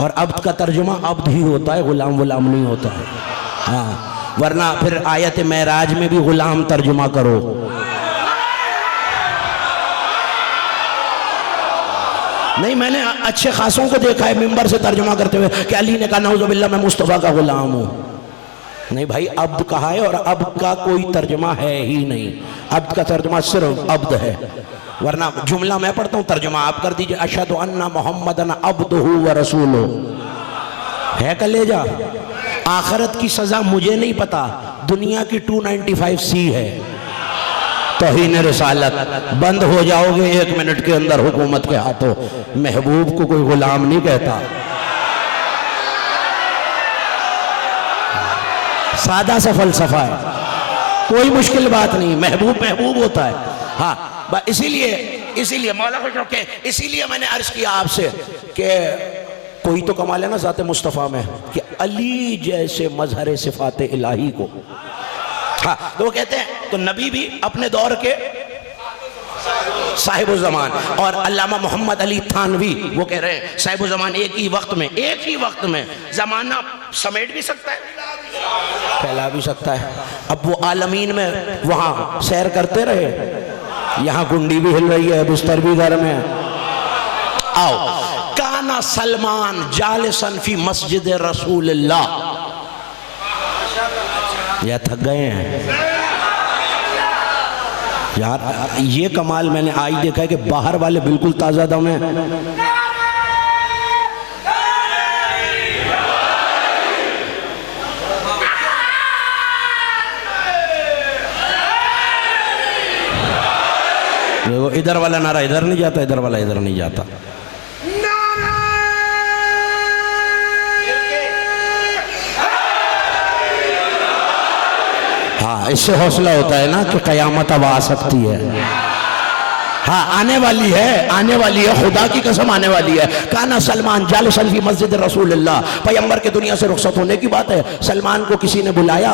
और अब्द का तर्जुमा अब्द ही होता है, गुलाम गुलाम नहीं होता है। हाँ, वरना फिर आयत मेराज में भी गुलाम तर्जुमा करो। नहीं, मैंने अच्छे खासों को देखा है मिंबर से तर्जुमा करते हुए कि अली ने कहा नऊज़ुबिल्लाह मैं मुस्तफ़ा का गुलाम हूँ। नहीं भाई, अब्द कहा है, और अब्द का कोई तर्जुमा है ही नहीं। अब्द का तर्जुमा सिर्फ अब्द है, वरना जुमला मैं पढ़ता हूँ, तर्जुमा आप कर दीजिए। अशहदु अन्ना मुहम्मदन अब्दुहु व रसूलुहु। है कलेजा, आखिरत की सजा मुझे नहीं पता, दुनिया की 295C है तौहीन रिसालत। बंद हो जाओगे 1 मिनट के अंदर हुकूमत के हाथों। महबूब को कोई गुलाम नहीं कहता। सादा सा फलसफा है, कोई मुश्किल बात नहीं। महबूब महबूब होता है। हाँ, इसीलिए मौला खुश रखे, इसीलिए मैंने अर्ज किया आपसे कि कोई तो कमाल है ना ज़ाते मुस्तफ़ा में कि अली जैसे मजहर सिफात इलाही को। हाँ, तो वो कहते हैं, तो नबी भी अपने दौर के साहिबुल ज़मान, और अल्लामा मोहम्मद अली थानवी वो कह रहे हैं साहिबुल ज़मान एक ही वक्त में ज़माना समेट भी सकता है, फैला भी सकता है। अब वो आलमीन में वहाँ सैर करते रहे, यहाँ कुंडी भी हिल रही है, बिस्तर भी गर्म है। आओ, काना सलमान जालिसन फी मस्जिद रसूलुल्लाह। या थक गए हैं यार, ये कमाल मैंने आज देखा है कि बाहर वाले बिल्कुल ताजा दम है। देखो, इधर वाला नारा इधर नहीं जाता, इधर वाला इधर नहीं जाता। हाँ, इससे हौसला होता है ना कि कयामत अब आ सकती है। हाँ, आने वाली है, खुदा की कसम आने वाली है। काना सलमान जालिसन फी मस्जिद रसूलुल्लाह, पैगंबर के दुनिया से रुखसत होने की बात है। सलमान को किसी ने बुलाया,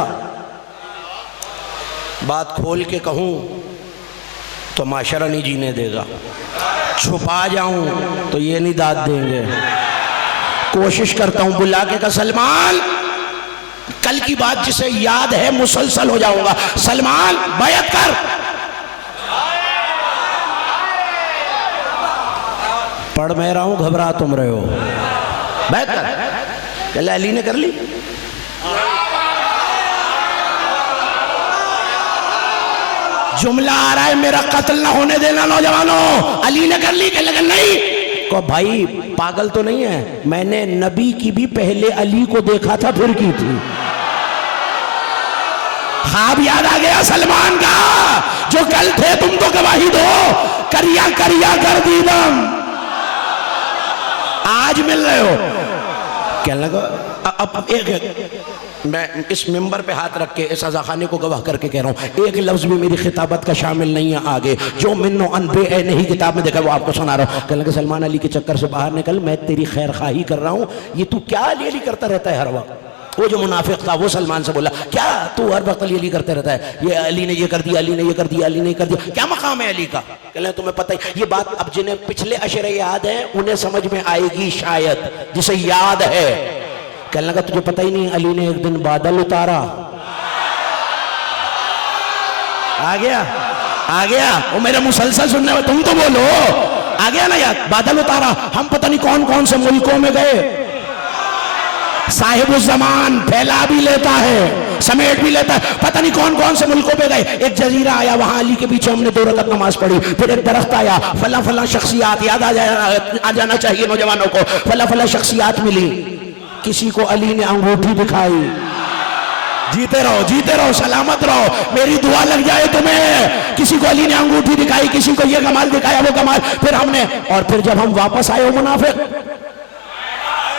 बात खोल के कहूँ तो माशरा नहीं जीने देगा, छुपा जाऊं तो ये नहीं दाद देंगे। कोशिश करता हूं बुला के, का सलमान कल की बात जिसे याद है मुसलसल हो जाऊंगा, सलमान बैत कर। पढ़ मैं रहा हूं, घबरा तुम रहे हो, बैत कर। चल, अली ने कर ली। जुमला आ रहा है, मेरा कत्ल ना होने देना नौजवानों। अली ने कर ली, कह लगा नहीं को भाई पागल तो नहीं है, मैंने नबी की भी पहले अली को देखा था फिर की थी। ख्वाब याद आ गया सलमान का, जो कल थे तुम तो गवाही दो, करिया करिया कर दी दम, आज मिल रहे हो। क्या लगा, अब एक मैं इस मिंबर पे हाथ रख के इस अज़ाखाने को गवाह करके कह रहा हूँ, एक लफ्ज़ भी मेरी खिताबत का शामिल नहीं है आगे। जो मिन्नो अनबे नहीं किताब में देखा वो आपको सुना रहा हूँ। कहने के सलमान अली के चक्कर से बाहर निकल, मैं तेरी खैर खाही कर रहा हूँ। ये तू क्या अली अली करता रहता है हर वक्त? वो जो मुनाफिक था वो सलमान से बोला, क्या तू हर वक्त अली अली करते रहता है? ये अली ने ये कर दिया, अली ने ये कर दिया, अली ने ये कर दिया, क्या मकाम है अली का? कहले तुम्हें पता ही। ये बात अब जिन्हें पिछले अशरे याद है उन्हें समझ में आएगी शायद, जिसे याद है कहने लगा तुझे पता ही नहीं अली ने एक दिन बादल उतारा। आ गया वो मेरे मुसलसल सुनने में, तुम तो बोलो आ गया ना यार। बादल उतारा, हम पता नहीं कौन कौन से मुल्कों में गए। साहिब उस जमान फैला भी लेता है, समेट भी लेता है, पता नहीं कौन कौन से मुल्कों पे गए। एक जजीरा आया, वहां अली के पीछे हमने 2 रकात नमाज पढ़ी। फिर एक दरख्त आया, फला फला शख्सियात, याद आ जाना चाहिए नौजवानों को, फला फला शख्सियात मिली। किसी को अली ने अंगूठी दिखाई। जीते रहो, सलामत रहो, मेरी दुआ लग जाए तुम्हें। किसी को अली ने अंगूठी दिखाई, किसी को ये कमाल दिखाया, वो कमाल। फिर हमने, और फिर जब हम वापस आए, वो मुनाफिक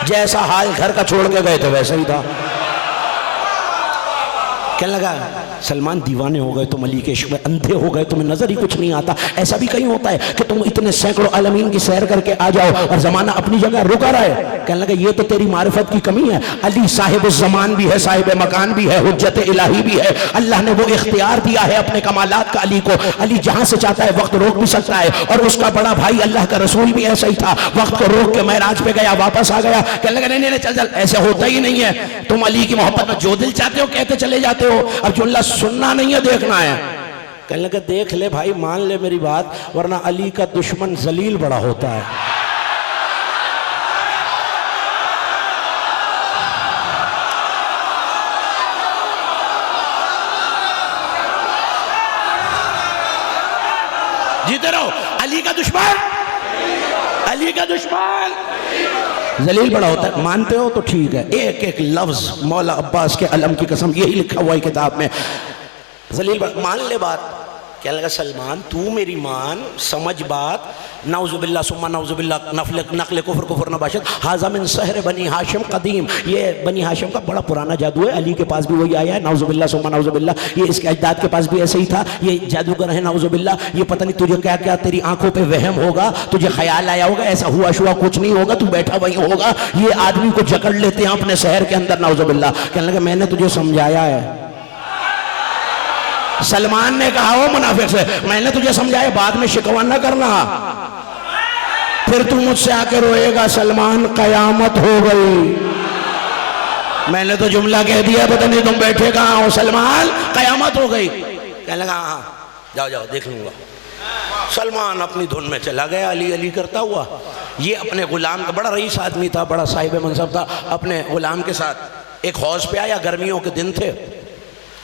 जैसा हाल घर का छोड़ के गए थे वैसा ही था। क्या लगा सलमान दीवाने हो गए, तुम अली के इश्क में अंधे हो गए, तुम्हें नजर ही कुछ नहीं आता। ऐसा भी कहीं होता है कि तुम इतने सैकड़ों आलमीन की सैर करके आ जाओ और जमाना अपनी जगह रुका रहे। कहने लगा ये तो तेरी मारिफत की कमी है। अली साहिब ज़मान भी है, साहिब मकान भी है, हुज्जत इलाही भी है। अल्लाह ने वो इख्तियार दिया है अपने कमालात का अली को। अली जहां से चाहता है वक्त रोक भी सकता है, और उसका बड़ा भाई अल्लाह का रसूल भी ऐसा ही था, वक्त को रोक के महराज पे गया, वापस आ गया। कहने लगा नहीं चल, ऐसा होता ही नहीं है। तुम अली की मोहब्बत में जो दिल चाहते हो कहते चले जाते हो, अब जो अल्लाह सुनना नहीं है देखना है। कहने लगा देख ले भाई, मान ले मेरी बात, वरना अली का दुश्मन जलील बड़ा होता है। जीते रहो, अली का दुश्मन जलील बड़ा होता है। मानते हो तो ठीक है, एक एक लफ्ज मौला अब्बास के अलम की कसम यही लिखा हुआ है किताब में, जलील मान ले बात। क्या लगा सलमान तू मेरी मान, समझ बात, नाउजुबिल्ला सुम्मा नाउजुबिल्ला नकल कुफर कुफर नबाशत हाजा मिन सहर बनी हाशिम कदीम। ये बनी हाशिम का बड़ा पुराना जादू है, अली के पास भी वही आया है, नाउजुबिल्ला सुम्मा नाउजुबिल्ला। ये इसके अजदाद के पास भी ऐसे ही था, ये जादूगर है नाउजुबिल्ला। ये पता नहीं तुझे क्या क्या तेरी आंखों पे वहम होगा, तुझे ख्याल आया होगा, ऐसा हुआ शुआ कुछ नहीं होगा, तू बैठा वही होगा। ये आदमी को जकड़ लेते हैं अपने शहर के अंदर, नाउजुबिल्ला। कहने लगा मैंने तुझे समझाया है। सलमान ने कहा वो मुनाफिक से, मैंने तुझे समझाया, बाद में शिकवा न करना, फिर तू मुझसे आके रोएगा सलमान कयामत हो गई। मैंने तो जुमला कह दिया, पता नहीं तुम बैठे कहां हो, सलमान कयामत हो गई। कहने लगा हाँ जाओ देख लूंगा। सलमान अपनी धुन में चला गया, अली अली करता हुआ। ये अपने गुलाम का, बड़ा रईस आदमी था, बड़ा साहिब मनसब था, अपने गुलाम के साथ एक हौज पे आया, गर्मियों के दिन थे।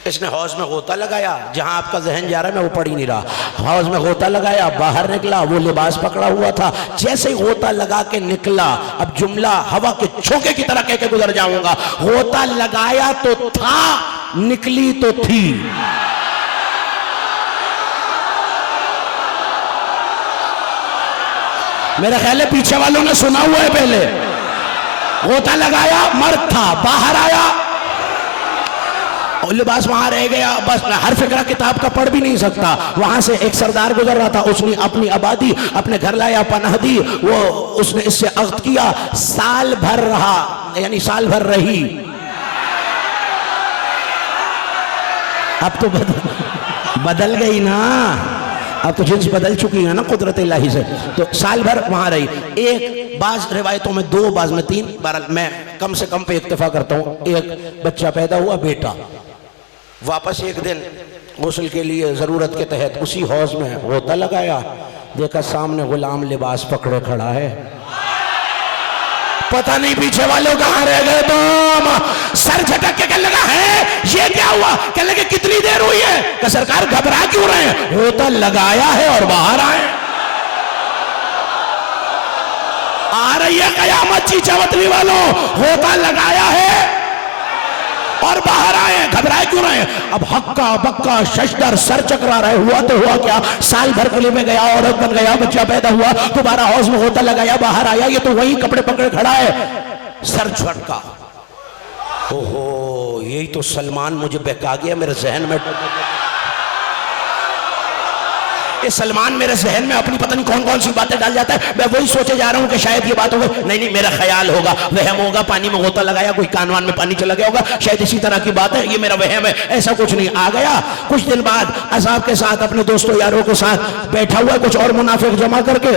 इसने हौज में गोता लगाया, जहां आपका जहन जा रहा है मैं वो पढ़ ही नहीं रहा। हौज में गोता लगाया, बाहर निकला, वो लिबास पकड़ा हुआ था। जैसे ही गोता लगा के निकला, अब जुमला हवा के झोंके की तरह कह के गुजर जाऊंगा, गोता लगाया तो था, निकली तो थी। मेरे ख्याल है पीछे वालों ने सुना हुआ है पहले। गोता लगाया, मर्द था, बाहर आया और लिबास वहां रह गया। बस मैं हर फिक्रा किताब का पढ़ भी नहीं सकता। वहां से एक सरदार गुजर रहा था, उसने अपनी आबादी अपने घर लाया, पनाह दी, वो उसने इससे अख्त किया, साल भर रहा, यानी साल भर रही। अब तो बदल गई ना, अब तो जिन्स बदल चुकी है ना कुदरत इलाही से। तो साल भर वहां रही। एक बाज रिवायतों में 2, बाज में 3, बहरहाल मैं कम से कम पे इत्तेफा करता हूँ। एक बच्चा पैदा हुआ, बेटा। वापस एक दिन गुस्ल के लिए जरूरत के तहत उसी हौज में गोता लगाया, देखा सामने गुलाम लिबास पकड़े खड़ा है। पता नहीं पीछे वालों कहां रह गए, तुम सर झटक के कहने लगा है ये क्या हुआ। कहने लगे कितनी देर हुई है। कि सरकार घबरा क्यों रहे हैं, गोता लगाया है और बाहर आए। आ रही है कयामत चीचावतली वालों, गोता लगाया है और बाहर आए, घबराए क्यों रहे। अब हक्का बक्का शशदर सर चकरा रहे। हुआ तो हुआ क्या, साल भर के लिए में गया, औरत बन गया, बच्चा पैदा हुआ, दोबारा हौज में होता लगाया, बाहर आया, ये तो वही कपड़े पकड़े खड़ा है, सर झटका। ओहो यही तो सलमान मुझे बहका गया मेरे जहन में। ये सलमान मेरे जहन में अपनी पता नहीं कौन कौन सी बातें डाल जाता है। मैं वही सोचे जा रहा हूं कि शायद ये बात होगी। नहीं मेरा ख्याल होगा, वहम होगा, पानी में गोता लगाया, कोई कानवान में पानी चला गया होगा, शायद इसी तरह की बात है, ये मेरा वहम है। ऐसा कुछ नहीं। आ गया कुछ दिन बाद अज़ाब के साथ अपने दोस्तों यारों के साथ बैठा हुआ, कुछ और मुनाफिक जमा करके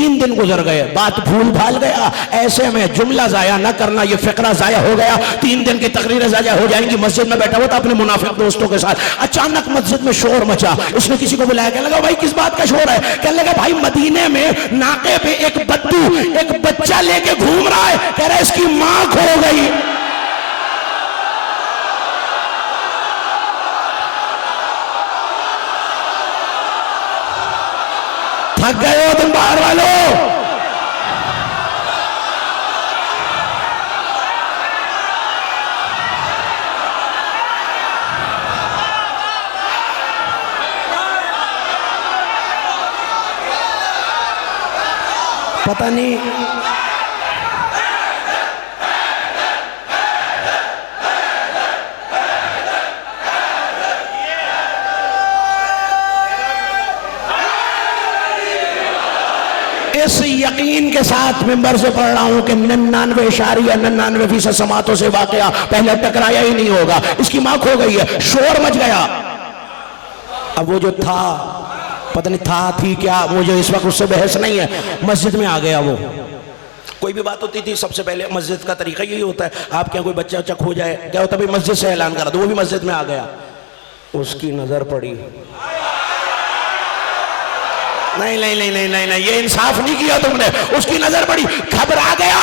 3 दिन गुजर गए, बात भूल भाल गया। ऐसे में जुमला जाया न करना, ये फिक्रा जाया हो गया। 3 दिन की तकरीरें जाया हो जाएंगी। मस्जिद में बैठा हुआ था अपने मुनाफिक दोस्तों के साथ, अचानक मस्जिद में शोर मचा। उसने किसी को बुलाया, कहने लगा भाई किस बात का शोर है? कहने लगा भाई मदीने में नाके पे एक बद्दू एक बच्चा लेके घूम रहा है, कह रहा है इसकी मां खो गई। थक गए हो तुम बाहर वालों? पता नहीं इस यकीन के साथ मिंबर से पढ़ रहा हूं कि 99.99% समातों से वाकया पहले टकराया ही नहीं होगा। इसकी मां खो गई है, शोर मच गया। अब वो जो था, पता नहीं था थी क्या, मुझे इस वक्त उससे बहस नहीं है, मस्जिद में आ गया। वो कोई भी बात होती थी सबसे पहले मस्जिद का तरीका यही होता है, आप क्या कोई बच्चा बच्चा खो जाए क्या होता है, भाई मस्जिद से ऐलान करा, तो वो भी मस्जिद में आ गया। उसकी नजर पड़ी, नहीं नहीं नहीं नहीं नहीं नहीं, ये इंसाफ नहीं किया तुमने। उसकी नजर पड़ी, घबरा गया,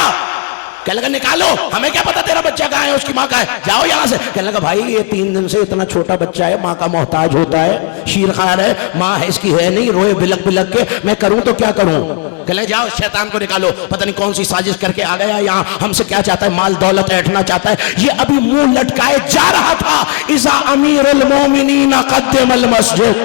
कहने लगा निकालो, हमें क्या पता तेरा बच्चा कहाँ है, उसकी माँ कहाँ है, जाओ यहाँ से। कहने लगा भाई ये 3 दिन से इतना छोटा बच्चा है, माँ का मोहताज होता है, शीरखार है, माँ है इसकी है नहीं, रोए बिलक बिलक के, मैं करूं तो क्या करूं। कहने लगा जाओ शैतान को निकालो, पता नहीं कौन सी साजिश करके आ गया यहाँ, हमसे क्या चाहता है, माल दौलत ऐठना चाहता है। ये अभी मुंह लटकाए जा रहा था, इज़ा अमीरुल मोमिनीन क़द्दमल मस्जिद।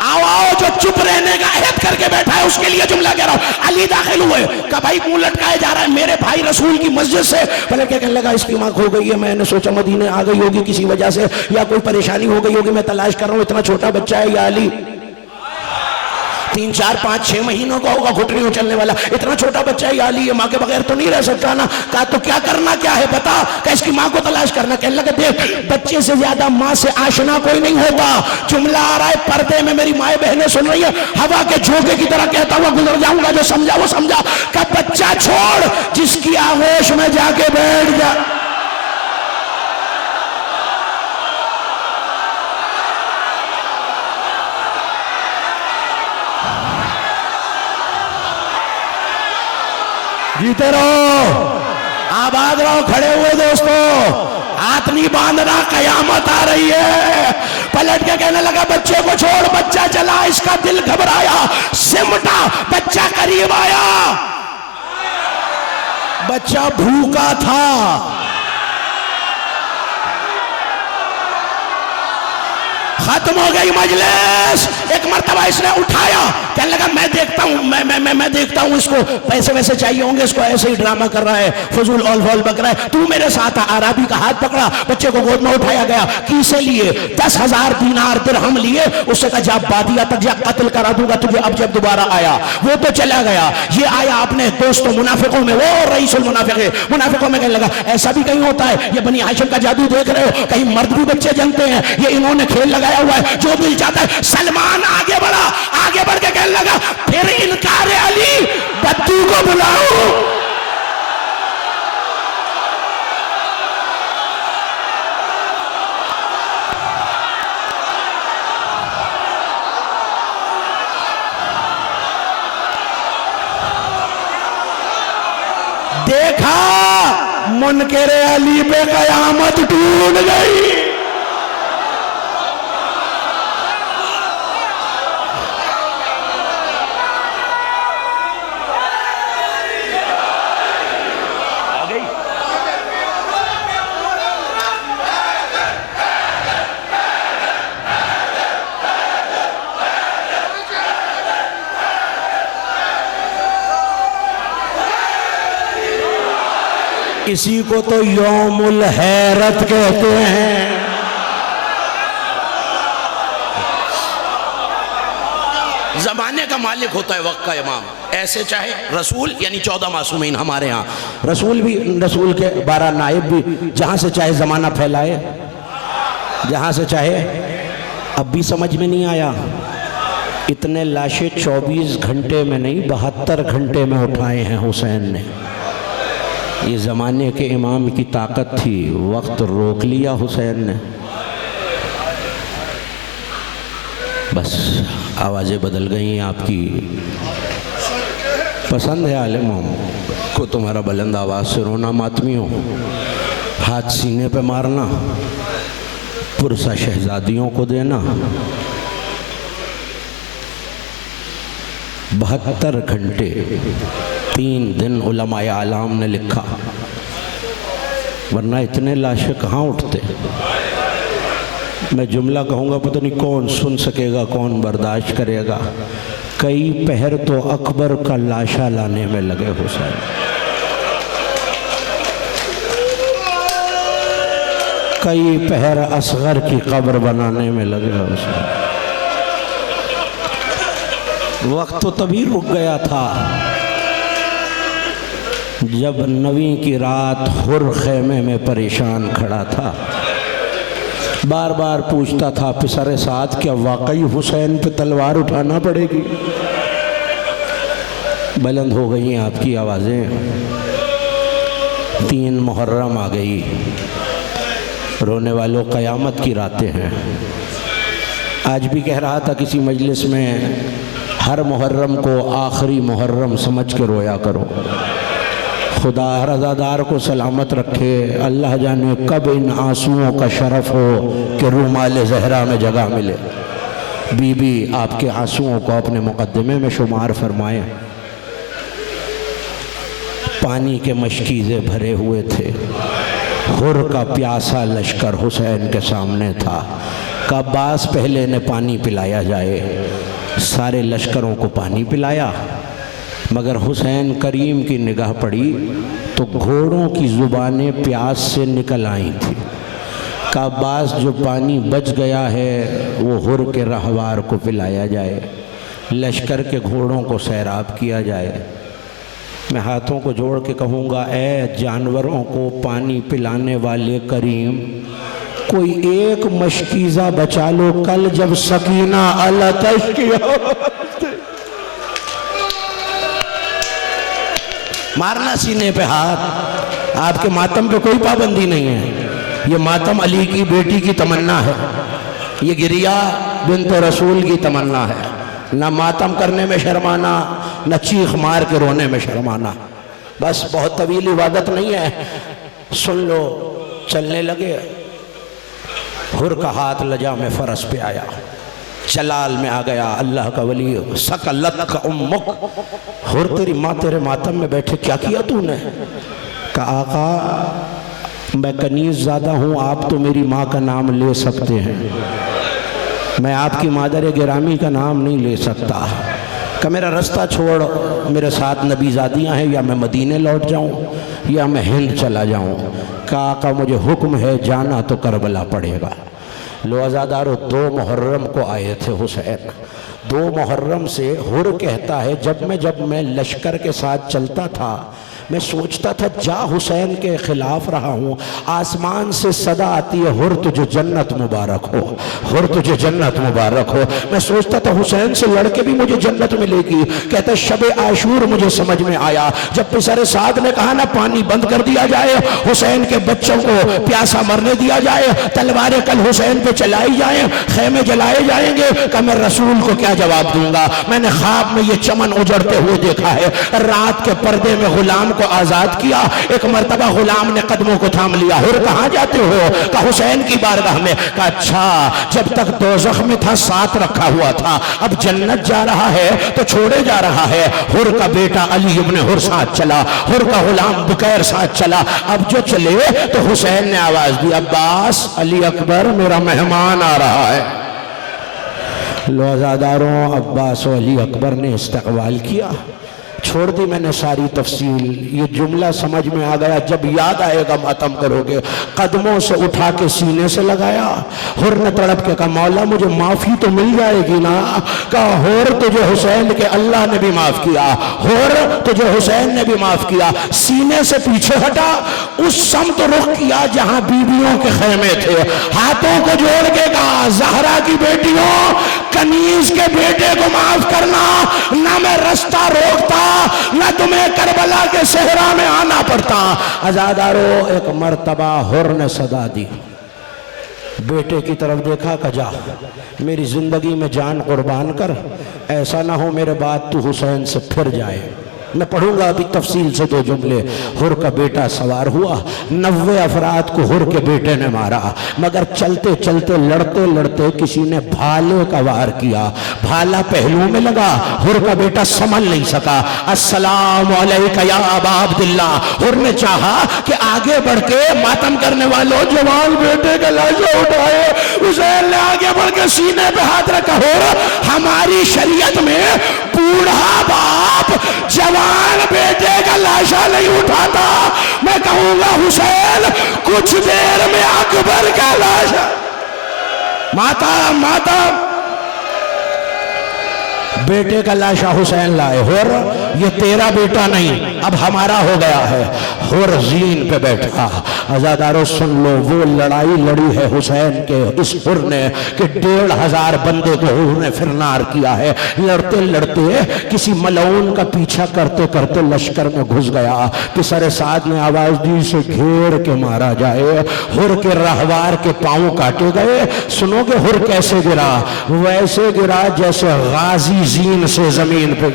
आओ जो चुप रहने का अहद करके बैठा है उसके लिए जुमला कह रहा हूं। अली दाखिल हुए, कहा भाई मुंह लटकाया जा रहा है मेरे भाई रसूल की मस्जिद से। पहले क्या कहने लगा, इसकी मां खो गई है, मैंने सोचा मदीने आ गई होगी किसी वजह से, या कोई परेशानी हो गई होगी, मैं तलाश कर रहा हूं, इतना छोटा बच्चा है या अली 3, 4, 5, 6 महीनों का होगा, घुटनी उछलने वाला, इतना छोटा बच्चा है, या ये माँ के बगैर तो नहीं रह सकता ना। कहा तो क्या करना क्या है बता, क्या इसकी माँ को तलाश करना। कहने लगे देख बच्चे से ज्यादा माँ से आशना कोई नहीं होगा। जुमला आ रहा है पर्दे में, मेरी माए बहनें सुन रही है, हवा के झोंके की तरह कहता हुआ गुजर जाऊंगा, जो समझा वो समझा। का बच्चा छोड़, जिसकी आगोश में जाके बैठ जा। जीते रहो, आबाद रहो, खड़े हुए दोस्तों, हाथ नहीं बांधना, कयामत आ रही है। पलट के कहने लगा बच्चे को छोड़, बच्चा चला, इसका दिल घबराया, सिमटा, बच्चा करीब आया, बच्चा भूखा था। खत्म हो गई मजलिस। एक मर्तबा इसने उठाया, कहने लगा मैं देखता हूँ, मैं देखता हूँ इसको पैसे वैसे चाहिए होंगे, इसको ऐसे ही ड्रामा कर रहा है, फजूल ऑल फॉल बक रहा है, तू मेरे साथ आ। आराबी का हाथ पकड़ा, बच्चे को गोद में उठाया गया, किसे लिए 10,000 दीनार दिरहम लिए, उससे कहा जा बादिया तक जा, कत्ल करा दूंगा तुझे अब जब दोबारा आया। वो तो चला गया, ये आया अपने दोस्तों मुनाफिकों में, वो रईसुल मुनाफिकों में कहने लगा ऐसा भी कहीं होता है, ये बनी हाशिम का जादू देख रहे हो, कहीं मर्द भी बच्चे जनते हैं, ये इन्होंने खेल लगाया हुआ है, जो दिल चाहता है। सलमान आगे बढ़ा, आगे बढ़ के कहने लगा फिर इनकार अली, बद्दू को बुलाओ। देखा मुनकरे अली पे कयामत टूट गई। इसी को तो यौमुल हैरत कहते हैं। जमाने का मालिक होता है वक्त का इमाम, ऐसे चाहे रसूल यानी 14 मासूमीन हमारे यहाँ, रसूल भी, रसूल के 12 नायब भी, जहाँ से चाहे जमाना फैलाए, जहाँ से चाहे। अब भी समझ में नहीं आया, इतने लाशें 24 घंटे में नहीं 72 घंटे में उठाए हैं हुसैन ने। ये ज़माने के इमाम की ताकत थी, वक्त रोक लिया हुसैन ने। बस आवाज़ें बदल गई आपकी। पसंद है आलिमों को तुम्हारा बुलंद आवाज़ से रोना मातमियों, हाथ सीने पे मारना, पुरसा शहजादियों को देना। 72 घंटे 3 दिन उलमाए आलाम ने लिखा, वरना इतने लाशें कहाँ उठते। मैं जुमला कहूँगा पता नहीं कौन सुन सकेगा, कौन बर्दाश्त करेगा। कई पहर तो अकबर का लाशा लाने में लगे हुसैन। कई पहर असगर की कब्र बनाने में लगे हुसैन। वक्त तो तभी रुक गया था जब नवी की रात हुर खेमे में परेशान खड़ा था, बार बार पूछता था पिसरे साथ क्या वाकई हुसैन पे तलवार उठाना पड़ेगी। बुलंद हो गई आपकी आवाज़ें। 3 मुहर्रम आ गई, रोने वालों क़यामत की रातें हैं। आज भी कह रहा था किसी मजलिस में, हर मुहर्रम को आखिरी मुहर्रम समझ के रोया करो। खुदा हर अज़ादार को सलामत रखे। अल्लाह जाने कब इन आंसुओं का शरफ़ हो कि रूमाल ज़हरा में जगह मिले। बीबी आपके आंसुओं को अपने मुक़द्दमे में शुमार फरमाएं। पानी के मशकीज़े भरे हुए थे, हुर का प्यासा लश्कर हुसैन के सामने था। का अब्बास पहले ने पानी पिलाया जाए। सारे लश्करों को पानी पिलाया, मगर हुसैन करीम की निगाह पड़ी तो घोड़ों की ज़ुबानें प्यास से निकल आई थी। का अब्बास जो पानी बच गया है वो हुर के रहवार को पिलाया जाए, लश्कर के घोड़ों को सैराब किया जाए। मैं हाथों को जोड़ के कहूँगा, ए जानवरों को पानी पिलाने वाले करीम, कोई एक मशकीज़ा बचा लो। कल जब सकीना अलतश किया, मारना सीने पे हाथ। आपके मातम पे कोई पाबंदी नहीं है। ये मातम अली की बेटी की तमन्ना है, ये गिरिया बिन्त रसूल की तमन्ना है। न मातम करने में शर्माना, न चीख मार के रोने में शर्माना। बस बहुत तवील इबादत नहीं है, सुन लो। चलने लगे, हुर का हाथ लजा में फरस पे आया, जलाल में आ गया। अल्लाह का वली, सकलत का उम्मुक, हुर तेरी माँ तेरे मातम में बैठे, क्या किया तूने? कहा आका मैं कनीज़ ज़्यादा हूँ, आप तो मेरी माँ का नाम ले सकते हैं, मैं आपकी मादर गिरामी का नाम नहीं ले सकता। का मेरा रास्ता छोड़, मेरे साथ नबीज़ादियाँ हैं, या मैं मदीने लौट जाऊँ या मैं हिंद चला जाऊँ। कहा आका मुझे हुक्म है, जाना तो करबला पड़ेगा। लो अज़ादारो, 2 मुहर्रम को आए थे हुसैन। 2 मुहर्रम से हुर कहता है, जब मैं लश्कर के साथ चलता था मैं सोचता था जा हुसैन के खिलाफ रहा हूँ, आसमान से सदा आती है, हुर तुझे जन्नत मुबारक हो, हुर तुझे जन्नत मुबारक हो। मैं सोचता था हुसैन से लड़के भी मुझे जन्नत मिलेगी। कहते शबे आशूर मुझे समझ में आया, जब पिसरे साद ने कहा ना पानी बंद कर दिया जाए, हुसैन के बच्चों को प्यासा मरने दिया जाए, तलवारें कल हुसैन पे चलाई जाए, खेमे जलाए जाएंगे, का मैं रसूल को क्या जवाब दूंगा। मैंने ख्वाब में ये चमन उजड़ते हुए देखा है, रात के पर्दे में गुलाम को आजाद किया। एक मर्तबा गुलाम ने कदमों को थाम लिया, हुर कहाँ जाते हो? कहा हुसैन की बारगाह में। कहा अच्छा, जब तक दोज़ख में था साथ रखा हुआ था, अब जन्नत जा रहा है तो छोड़े जा रहा है। हुर का बेटा अली इब्ने हुर साथ चला, हुर का गुलाम बुकैर साथ चला। अब जो चले तो हुसैन ने आवाज दी, अब्बास अली अकबर मेरा मेहमान आ रहा है। लो अज़ादारों, अब्बास और अली अकबर ने इस्तकबाल किया। छोड़ दी मैंने सारी तफसील, ये जुमला समझ में आ गया। जब याद आएगा मातम करोगे। कदमों से उठा के सीने से लगाया। हुर ने तड़प के कहा मौला मुझे माफ़ी तो मिल जाएगी ना? कहा हुर तुझे हुसैन के अल्लाह ने भी माफ़ किया, हुर तुझे हुसैन ने भी माफ़ किया। सीने से पीछे हटा, उस समत रुख किया जहां बीबियों के खेमे थे, हाथों को जोड़ के कहा ज़हरा की बेटियों कनीज के बेटे को माफ करना, ना मैं रास्ता रोकता, ना तुम्हें करबला के सहरा में आना पड़ता। आजादारो, एक मर्तबा हुर ने सदा दी, बेटे की तरफ देखा, कजा मेरी जिंदगी में जान कुर्बान कर, ऐसा ना हो मेरे बाद तू हुसैन से फिर जाए। मैं पढ़ूंगा अभी तफसील से दो जुमले। हुर का बेटा सवार हुआ, 90 अफराद को हुर के बेटे ने मारा, मगर चलते चलते लड़ते लड़ते किसी ने भाले का वार किया, भाला पहलू में लगा, हुर का बेटा संभल नहीं सका। अस्सलाम अलैका या अबा अब्दुल्लाह। हुर ने चाहा कि आगे बढ़ के मातम करने वालों, जवान बेटे का लाशा उठाए। हुसैन ने आगे बढ़ के सीने पे हाथ रखा। हुर, हमारी शरीयत में बूढ़ा बाप जवान बेटे का लाशा नहीं उठाता। मैं कहूंगा हुसैन, कुछ देर में अकबर का लाशा। माता माता बेटे का लाशा हुसैन लाए। हुर, ये तेरा बेटा नहीं, अब हमारा हो गया है। हुर जीन पे बैठा। आजादारों सुन लो, वो लड़ाई लड़ी है हुसैन के इस हुर ने कि 1,500 बंदे को हुर ने फिरनार किया है। लड़ते लड़ते किसी मलऊन का पीछा करते करते लश्कर में घुस गया। पिसर साद ने आवाज दी, से घेर के मारा जाए। हुर के रहवार के पांव काटे गए। सुनोगे हुर कैसे गिरा? वैसे गिरा जैसे गाजी जीन से जमीन पे।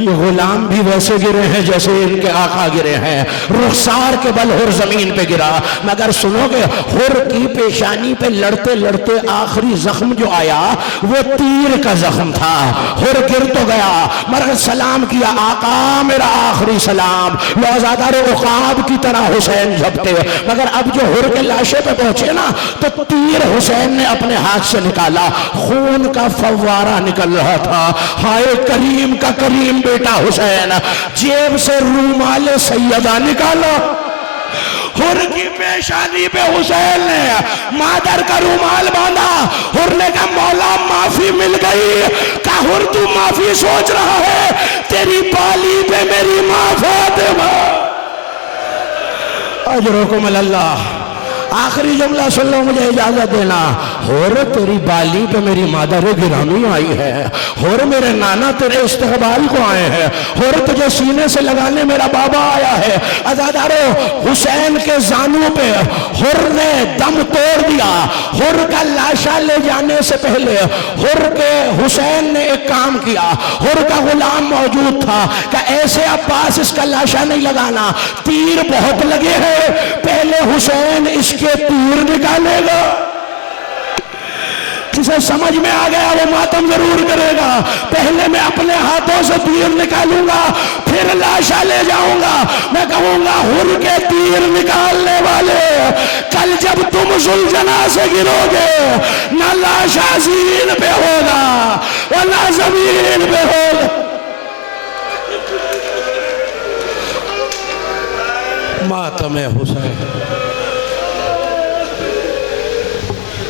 ये गुलाम भी वैसे गिरे हैं जैसे इनके आका गिरे हैं। रुखसार के बल हुर जमीन पे गिरा। मगर सुनोगे, हुर की पेशानी पे लड़ते लड़ते आखिरी जख्म जो आया वो तीर का जख्म था। हुर गिर तो गया, मगर सलाम किया, आका मेरा आखिरी सलाम। लौजादार उकाब की तरह हुसैन झपटे। मगर अब जो हुर के लाशे पे पहुंचे ना, तो तीर हुसैन ने अपने हाथ से निकाला, खून का फव्वारा निकल रहा था। हाय करीम का करीम बेटा हुसैन, जेब से रूमाल सैयदा निकाला। हुर की पेशानी पे हुसैन ने मादर का रूमाल बांधा। हुर ने कहा, मौला माफी मिल गई। कहा, हुर तू माफी सोच रहा है, तेरी बाली पे मेरी मां फातिमा अजरुकुम अल्लाह। आखिरी जुमला सुन लो, मुझे इजाजत देना। हुर, तेरी बाली पे मेरी मादर गिरामी आई है। हुर, मेरे नाना तेरे इस्तकबाल को आए हैं। हुर, तुझे सीने से लगाने मेरा बाबा आया है। अजादारो, हुसैन के जानू पे हुर ने दम तोड़ दिया। हुर का लाशा ले जाने से पहले हुर के हुसैन ने एक काम किया। हुर का गुलाम मौजूद था कि ऐसे अब्बास इसका लाशा नहीं लगाना, तीर बहुत लगे हैं, पहले हुसैन इसके तीर निकालेगा। जिसे समझ में आ गया वो मातम जरूर करेगा। पहले मैं अपने हाथों से तीर निकालूंगा, फिर लाशा ले जाऊंगा। मैं कहूंगा, हुर के तीर निकालने वाले, कल जब तुम सुलझना से गिरोगे, ना लाशा जीन पे होगा और ना जमीन पे होगा। मातम हुसैन।